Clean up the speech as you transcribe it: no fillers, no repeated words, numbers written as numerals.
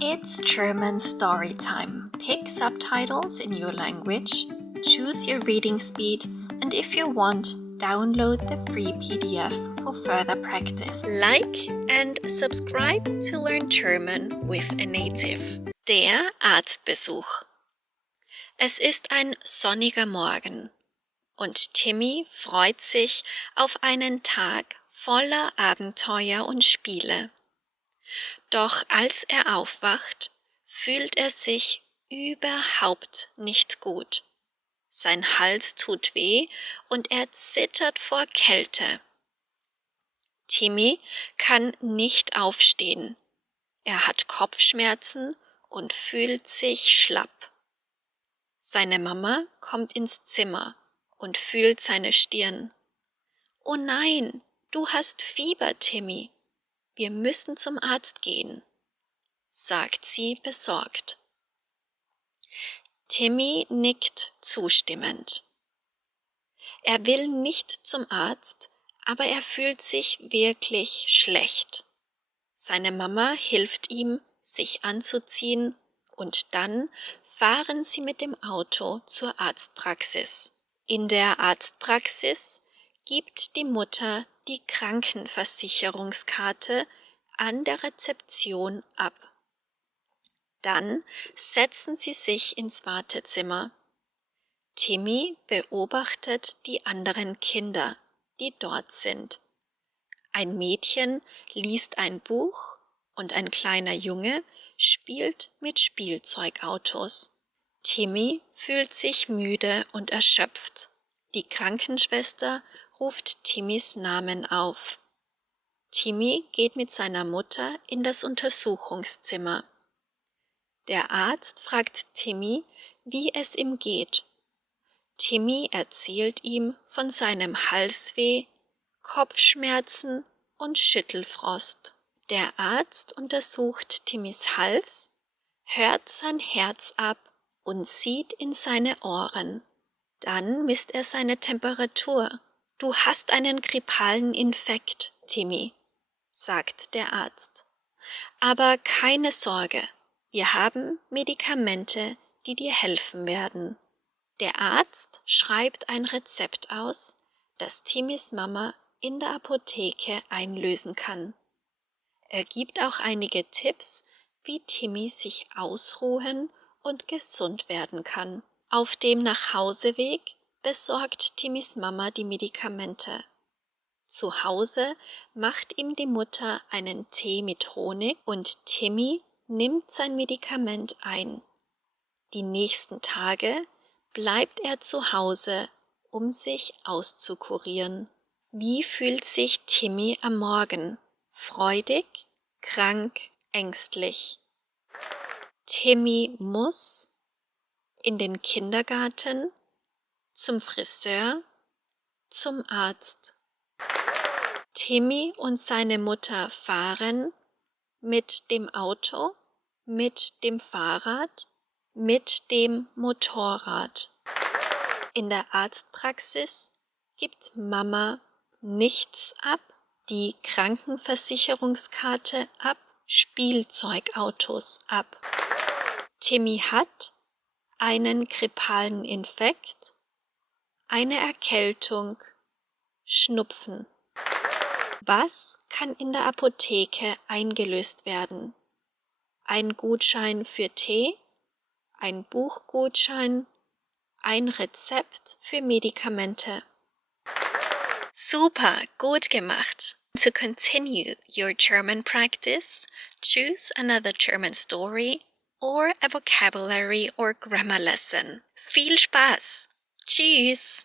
It's German story time. Pick subtitles in your language, choose your reading speed, and if you want, download the free PDF for further practice. Like and subscribe to learn German with a native. Der Arztbesuch. Es ist ein sonniger Morgen und Timmy freut sich auf einen Tag voller Abenteuer und Spiele. Doch als er aufwacht, fühlt er sich überhaupt nicht gut. Sein Hals tut weh und er zittert vor Kälte. Timmy kann nicht aufstehen. Er hat Kopfschmerzen und fühlt sich schlapp. Seine Mama kommt ins Zimmer und fühlt seine Stirn. »Oh nein, du hast Fieber, Timmy. Wir müssen zum Arzt gehen«, sagt sie besorgt. Timmy nickt zustimmend. Er will nicht zum Arzt, aber er fühlt sich wirklich schlecht. Seine Mama hilft ihm, sich anzuziehen, und dann fahren sie mit dem Auto zur Arztpraxis. In der Arztpraxis gibt die Mutter die Krankenversicherungskarte an der Rezeption ab. Dann setzen sie sich ins Wartezimmer. Timmy beobachtet die anderen Kinder, die dort sind. Ein Mädchen liest ein Buch und ein kleiner Junge spielt mit Spielzeugautos. Timmy fühlt sich müde und erschöpft. Die Krankenschwester ruft Timmys Namen auf. Timmy geht mit seiner Mutter in das Untersuchungszimmer. Der Arzt fragt Timmy, wie es ihm geht. Timmy erzählt ihm von seinem Halsweh, Kopfschmerzen und Schüttelfrost. Der Arzt untersucht Timmys Hals, hört sein Herz ab und sieht in seine Ohren. Dann misst er seine Temperatur. »Du hast einen grippalen Infekt, Timmy«, sagt der Arzt. »Aber keine Sorge, wir haben Medikamente, die dir helfen werden.« Der Arzt schreibt ein Rezept aus, das Timmys Mama in der Apotheke einlösen kann. Er gibt auch einige Tipps, wie Timmy sich ausruhen und gesund werden kann. Auf dem Nachhauseweg besorgt Timmys Mama die Medikamente. Zu Hause macht ihm die Mutter einen Tee mit Honig und Timmy nimmt sein Medikament ein. Die nächsten Tage bleibt er zu Hause, um sich auszukurieren. Wie fühlt sich Timmy am Morgen? Freudig, krank, ängstlich. Timmy muss in den Kindergarten, zum Friseur, zum Arzt. Timmy und seine Mutter fahren mit dem Auto, mit dem Fahrrad, mit dem Motorrad. In der Arztpraxis gibt Mama nichts ab, die Krankenversicherungskarte ab, Spielzeugautos ab. Timmy hat einen grippalen Infekt, eine Erkältung, Schnupfen. Was kann in der Apotheke eingelöst werden? Ein Gutschein für Tee, ein Buchgutschein, ein Rezept für Medikamente. Super, gut gemacht. To continue your German practice, choose another German story or a vocabulary or grammar lesson. Viel Spaß! Tschüss!